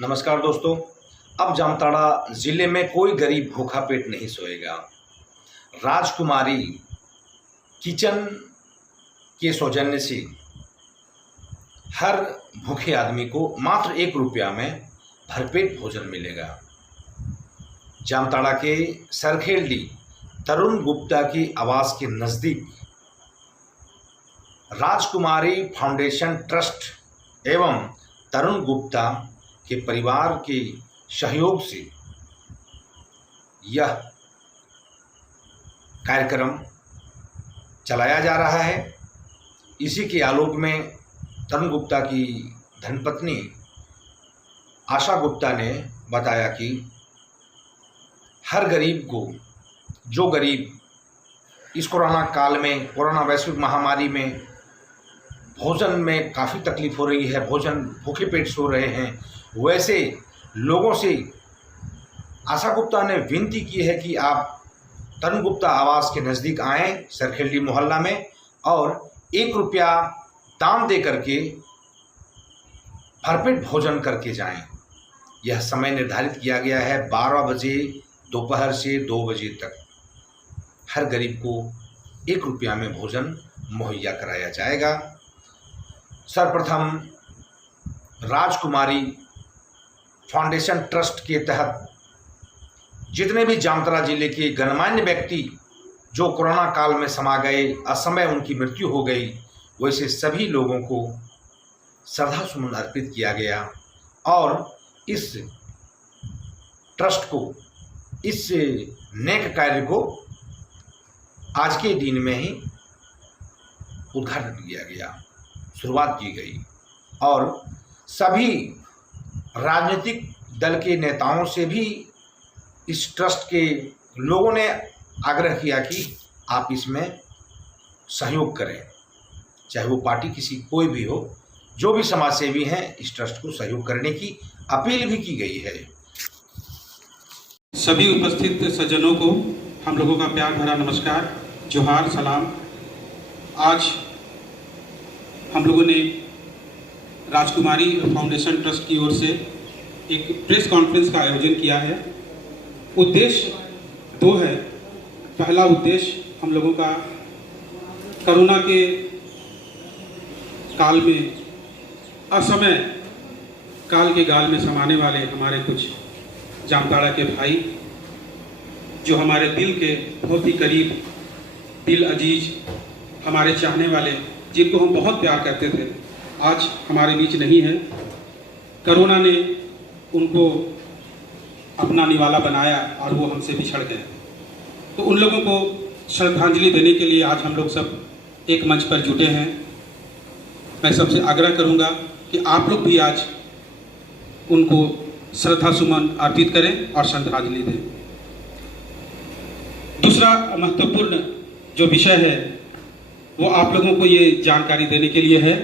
नमस्कार दोस्तों। अब जामताड़ा ज़िले में कोई गरीब भूखा पेट नहीं सोएगा। राजकुमारी किचन के सौजन्य से हर भूखे आदमी को मात्र 1 रुपया में भरपेट भोजन मिलेगा। जामताड़ा के सरखेलडी तरुण गुप्ता की आवास के नज़दीक राजकुमारी फाउंडेशन ट्रस्ट एवं तरुण गुप्ता के परिवार के सहयोग से यह कार्यक्रम चलाया जा रहा है। इसी के आलोक में तरुण गुप्ता की धर्मपत्नी आशा गुप्ता ने बताया कि हर गरीब को, जो गरीब इस कोरोना काल में, कोरोना वैश्विक महामारी में भोजन में काफ़ी तकलीफ हो रही है, भोजन भूखे पेट सो रहे हैं, वैसे लोगों से आशा गुप्ता ने विनती की है कि आप तरुण गुप्ता आवास के नज़दीक आएँ सरखेलडी मोहल्ला में और 1 रुपया दान दे करके भरपेट भोजन करके जाएं। यह समय निर्धारित किया गया है 12 बजे दोपहर से 2 बजे तक। हर गरीब को 1 रुपया में भोजन मुहैया कराया जाएगा। सर्वप्रथम राजकुमारी फाउंडेशन ट्रस्ट के तहत जितने भी जामताड़ा जिले के गणमान्य व्यक्ति जो कोरोना काल में समा गए, असमय उनकी मृत्यु हो गई, वैसे सभी लोगों को श्रद्धा सुमन अर्पित किया गया और इस ट्रस्ट को, इस नेक कार्य को आज के दिन में ही उद्घाटन किया गया, शुरुआत की गई और सभी राजनीतिक दल के नेताओं से भी इस ट्रस्ट के लोगों ने आग्रह किया कि आप इसमें सहयोग करें, चाहे वो पार्टी किसी कोई भी हो, जो भी समाज सेवी हैं इस ट्रस्ट को सहयोग करने की अपील भी की गई है। सभी उपस्थित सज्जनों को हम लोगों का प्यार भरा नमस्कार, जोहार, सलाम। आज हम लोगों ने राजकुमारी फाउंडेशन ट्रस्ट की ओर से एक प्रेस कॉन्फ्रेंस का आयोजन किया है। उद्देश्य 2 है। पहला उद्देश्य हम लोगों का कोरोना के काल में, असमय काल के गाल में समाने वाले हमारे कुछ जामताड़ा के भाई जो हमारे दिल के बहुत ही करीब, दिल अजीज, हमारे चाहने वाले, जिनको हम बहुत प्यार करते थे, आज हमारे बीच नहीं है। कोरोना ने उनको अपना निवाला बनाया और वो हमसे बिछड़ गए। तो उन लोगों को श्रद्धांजलि देने के लिए आज हम लोग सब एक मंच पर जुटे हैं। मैं सबसे आग्रह करूंगा कि आप लोग भी आज उनको श्रद्धा सुमन अर्पित करें और श्रद्धांजलि दें। दूसरा महत्वपूर्ण जो विषय है वो आप लोगों को ये जानकारी देने के लिए है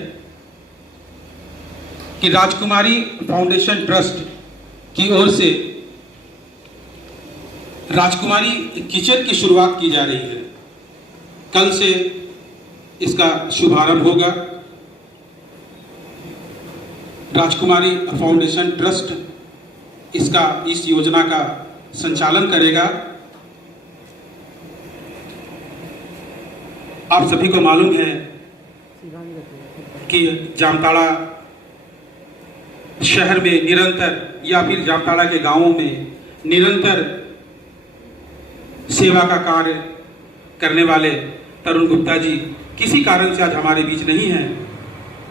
कि राजकुमारी फाउंडेशन ट्रस्ट की ओर से राजकुमारी किचन की शुरुआत की जा रही है। कल से इसका शुभारंभ होगा। राजकुमारी फाउंडेशन ट्रस्ट इस योजना का संचालन करेगा। आप सभी को मालूम है कि जामताड़ा शहर में निरंतर या फिर जामताड़ा के गांवों में निरंतर सेवा का कार्य करने वाले तरुण गुप्ता जी किसी कारण से आज हमारे बीच नहीं हैं।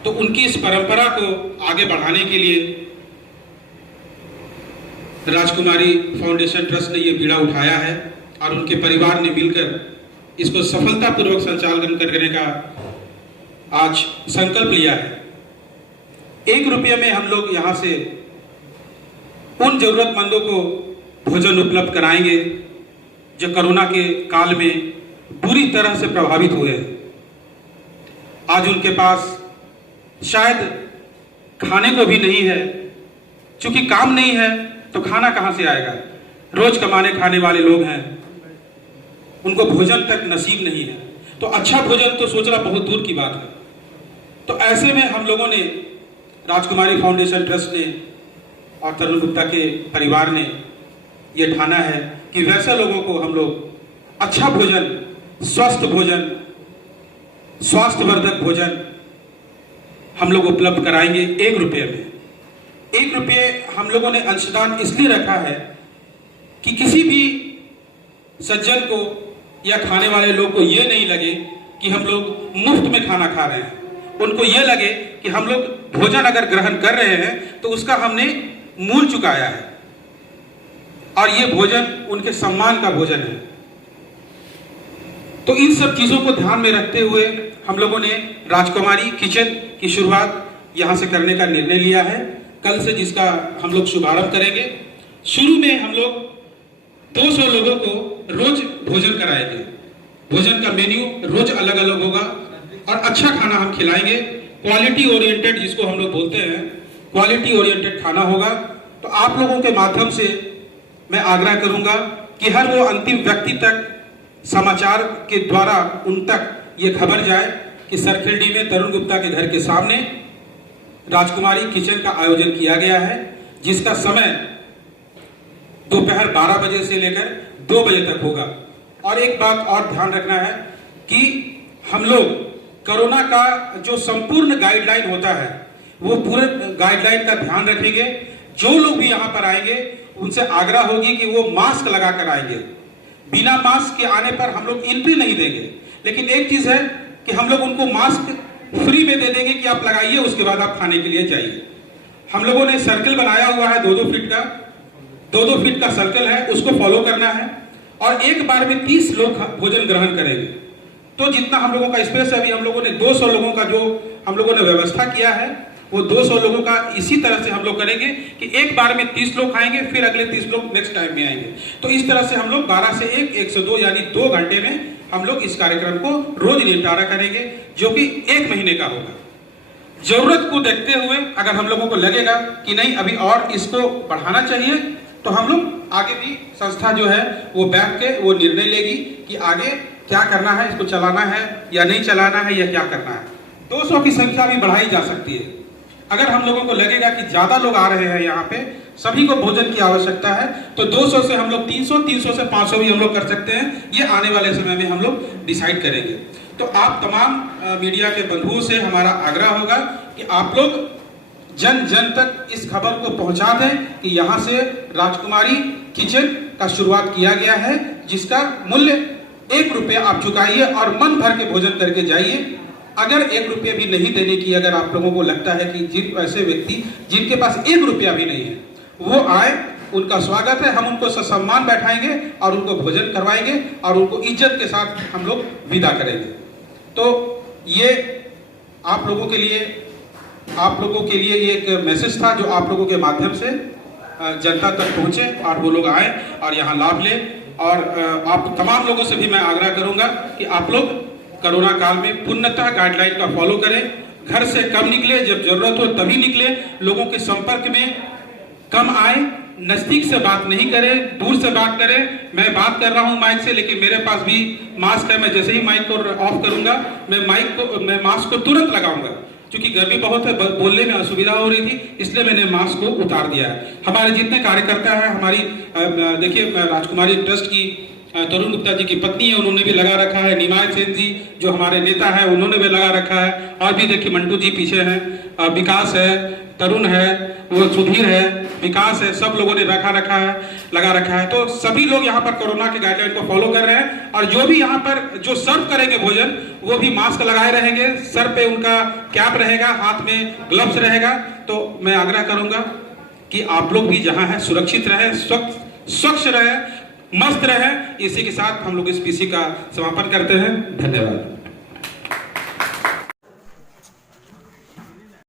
तो उनकी इस परंपरा को आगे बढ़ाने के लिए राजकुमारी फाउंडेशन ट्रस्ट ने ये बीड़ा उठाया है और उनके परिवार ने मिलकर इसको सफलतापूर्वक संचालन करने का आज संकल्प लिया है। 1 रुपये में हम लोग यहाँ से उन जरूरतमंदों को भोजन उपलब्ध कराएंगे जो कोरोना के काल में बुरी तरह से प्रभावित हुए हैं। आज उनके पास शायद खाने को भी नहीं है, क्योंकि काम नहीं है तो खाना कहाँ से आएगा। रोज कमाने खाने वाले लोग हैं, उनको भोजन तक नसीब नहीं है। तो अच्छा भोजन तो सोचना बहुत दूर की बात है। तो ऐसे में हम लोगों ने, राजकुमारी फाउंडेशन ट्रस्ट ने और तरुण गुप्ता के परिवार ने ये ठाना है कि वैसे लोगों को हम लोग अच्छा भोजन, स्वस्थ भोजन, स्वास्थ्यवर्धक भोजन हम लोग उपलब्ध कराएंगे 1 रुपये में। 1 रुपये हम लोगों ने अंशदान इसलिए रखा है कि किसी भी सज्जन को या खाने वाले लोग को ये नहीं लगे कि हम लोग मुफ्त में खाना खा रहे हैं। उनको ये लगे कि हम लोग भोजन अगर ग्रहण कर रहे हैं तो उसका हमने मूल चुकाया है और ये भोजन उनके सम्मान का भोजन है। तो इन सब चीजों को ध्यान में रखते हुए हम लोगों ने राजकुमारी किचन की शुरुआत यहां से करने का निर्णय लिया है। कल से जिसका हम लोग शुभारंभ करेंगे। शुरू में हम लोग 200 लोगों को रोज भोजन कराएंगे। भोजन का मेन्यू रोज अलग अलग होगा और अच्छा खाना हम खिलाएंगे। क्वालिटी ओरिएंटेड जिसको हम लोग बोलते हैं, क्वालिटी ओरिएंटेड खाना होगा। तो आप लोगों के माध्यम से मैं आग्रह करूंगा कि हर वो अंतिम व्यक्ति तक समाचार के द्वारा उन तक ये खबर जाए कि सरखेड़ी में तरुण गुप्ता के घर के सामने राजकुमारी किचन का आयोजन किया गया है, जिसका समय दोपहर 12 बजे से लेकर 2 बजे तक होगा। और एक बात और ध्यान रखना है कि हम लोग कोरोना का जो संपूर्ण गाइडलाइन होता है वो पूरे गाइडलाइन का ध्यान रखेंगे। जो लोग भी यहाँ पर आएंगे उनसे आग्रह होगी कि वो मास्क लगा कर आएंगे। बिना मास्क के आने पर हम लोग एंट्री नहीं देंगे। लेकिन एक चीज है कि हम लोग उनको मास्क फ्री में दे देंगे कि आप लगाइए, उसके बाद आप खाने के लिए जाइए। हम लोगों ने सर्कल बनाया हुआ है 2-2 फीट का, 2-2 फीट का सर्कल है, उसको फॉलो करना है और एक बार में 30 लोग भोजन ग्रहण करेंगे। तो जितना हम लोगों का स्पेस है, अभी हम लोगों ने 200 लोगों का जो हम लोगों ने व्यवस्था किया है वो 200 लोगों का इसी तरह से हम लोग करेंगे कि एक बार में 30 लोग खाएंगे, फिर अगले 30 लोग नेक्स्ट टाइम में आएंगे। तो इस तरह से हम लोग 12 से 1 से 2 यानी 2 घंटे में हम लोग इस कार्यक्रम को रोज निपटारा करेंगे, जो कि 1 महीने का होगा। जरूरत को देखते हुए अगर हम लोगों को लगेगा कि नहीं अभी और इसको बढ़ाना चाहिए, तो हम लोग आगे भी संस्था जो है वो बैठ के वो निर्णय लेगी कि आगे क्या करना है, इसको चलाना है या नहीं चलाना है या क्या करना है। 200 की संख्या भी बढ़ाई जा सकती है। अगर हम लोगों को लगेगा कि ज्यादा लोग आ रहे हैं यहाँ पे, सभी को भोजन की आवश्यकता है, तो 200 से हम लोग 300, 300 से 500 भी हम लोग कर सकते हैं। ये आने वाले समय में हम लोग डिसाइड करेंगे। तो आप तमाम मीडिया के बंधुओं से हमारा आग्रह होगा कि आप लोग जन जन तक इस खबर को पहुंचा दें कि यहाँ से राजकुमारी किचन का शुरुआत किया गया है, जिसका मूल्य 1 रुपया आप चुकाइए और मन भर के भोजन करके जाइए। अगर 1 रुपया भी नहीं देने की अगर आप लोगों को लगता है कि जिन ऐसे व्यक्ति जिनके पास 1 रुपया भी नहीं है वो आए, उनका स्वागत है। हम उनको ससम्मान बैठाएंगे और उनको भोजन करवाएंगे और उनको इज्जत के साथ हम लोग विदा करेंगे। तो ये आप लोगों के लिए ये एक मैसेज था जो आप लोगों के माध्यम से जनता तक पहुंचे और वो लोग आए और यहाँ लाभ लें। और आप तमाम लोगों से भी मैं आग्रह करूंगा कि आप लोग कोरोना काल में पूर्णतः गाइडलाइन का फॉलो करें। घर से कम निकले, जब जरूरत हो तभी निकले। लोगों के संपर्क में कम आए, नजदीक से बात नहीं करें, दूर से बात करें। मैं बात कर रहा हूं माइक से, लेकिन मेरे पास भी मास्क है। मैं जैसे ही माइक को ऑफ करूंगा मैं मास्क को तुरंत लगाऊंगा, क्योंकि गर्मी बहुत है, बोलने में असुविधा हो रही थी, इसलिए मैंने मास्क को उतार दिया है। हमारे जितने कार्यकर्ता हैं, हमारी देखिए राजकुमारी ट्रस्ट की तरुण गुप्ता जी की पत्नी है, उन्होंने भी लगा रखा है। निमाय सेन जी जो हमारे नेता है, उन्होंने भी लगा रखा है। और भी देखिए मंटू जी पीछे हैं, विकास है, तरुण है, वो सुधीर है, विकास है, सब लोगों ने लगा रखा है। तो सभी लोग यहाँ पर कोरोना के गाइडलाइन को फॉलो कर रहे हैं। और जो भी यहाँ पर जो सर्व करेंगे भोजन, वो भी मास्क लगाए रहेंगे, सर पे उनका कैप रहेगा, हाथ में ग्लव्स रहेगा। तो मैं आग्रह करूंगा कि आप लोग भी जहाँ है सुरक्षित रहे, स्वच्छ रहे, मस्त रहे। इसी के साथ हम लोग इस पीसी का समापन करते हैं। धन्यवाद।